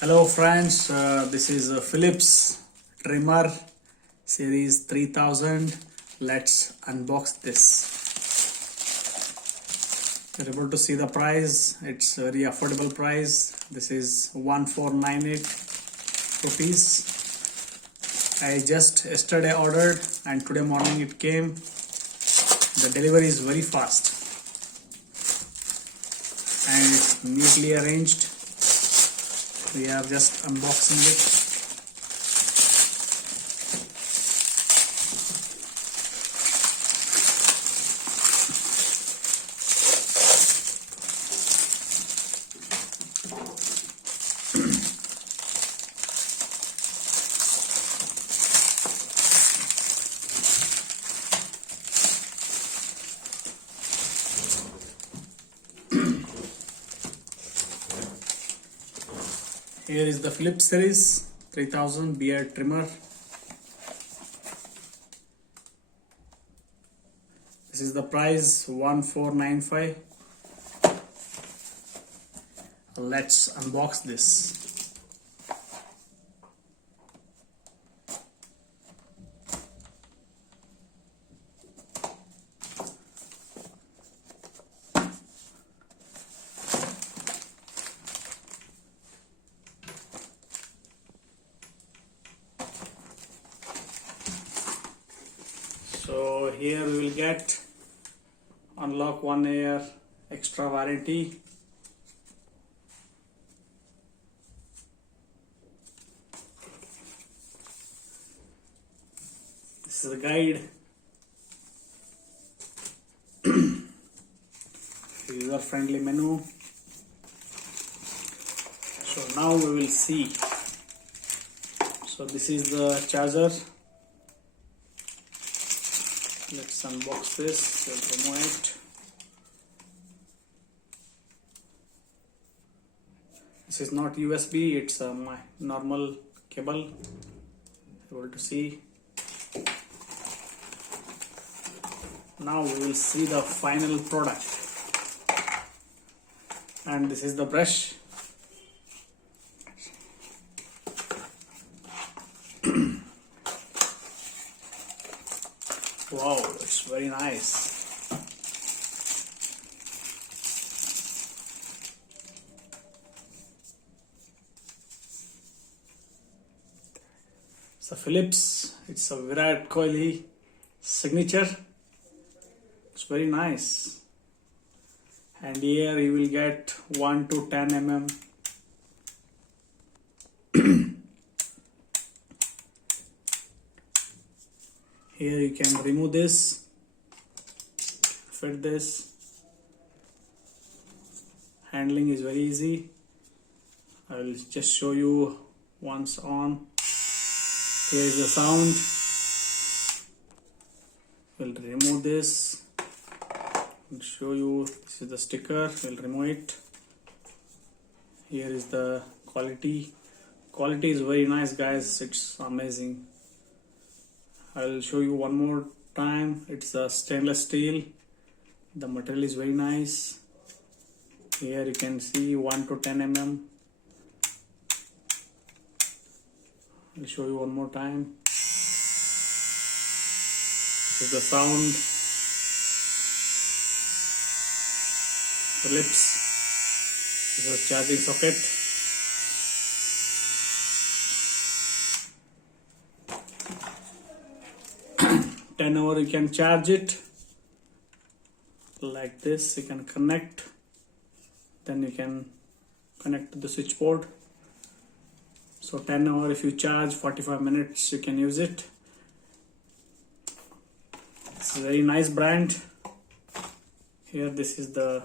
Hello friends, this is Philips trimmer series 3000. Let's unbox this. You're able to see the price. It's a very affordable price. This is 1498 rupees. I just yesterday ordered and today morning it came. The delivery is very fast and it's neatly arranged. We are just unboxing it. Here is the Philips series 3000 beard trimmer. This is the price 1495. Let's unbox this. So here we will get unlock 1 year extra warranty. This is a guide. User friendly menu. So now we will see. So this is the charger. Let's unbox this. We'll remove it. This is not USB, it's my normal cable. Able to see. Now we will see the final product. And this is the brush. Wow, it's very nice. It's a Philips. It's a Virat Kohli signature. It's very nice. And here you will get 1 to 10 mm. Here you can remove this, fit this. Handling is very easy. I will just show you once on. Here is the sound. We'll remove this. I'll show you. This is the sticker. We'll remove it. Here is the quality. Quality is very nice, guys. It's amazing. I'll show you one more time. It's a stainless steel. The material is very nice. Here you can see 1 to 10 mm. I'll show you one more time. This is the sound. Philips. This is a charging socket. 10 hours you can charge it like this. You can connect, then you can connect to the switchboard. So 10 hours if you charge, 45 minutes you can use it. It's a very nice brand. Here this is the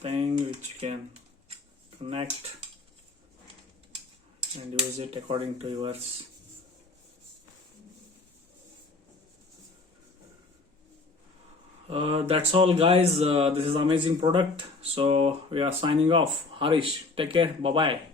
thing which you can connect and use it according to yours. That's all, guys. This is amazing product. So we are signing off. Harish, take care. Bye bye.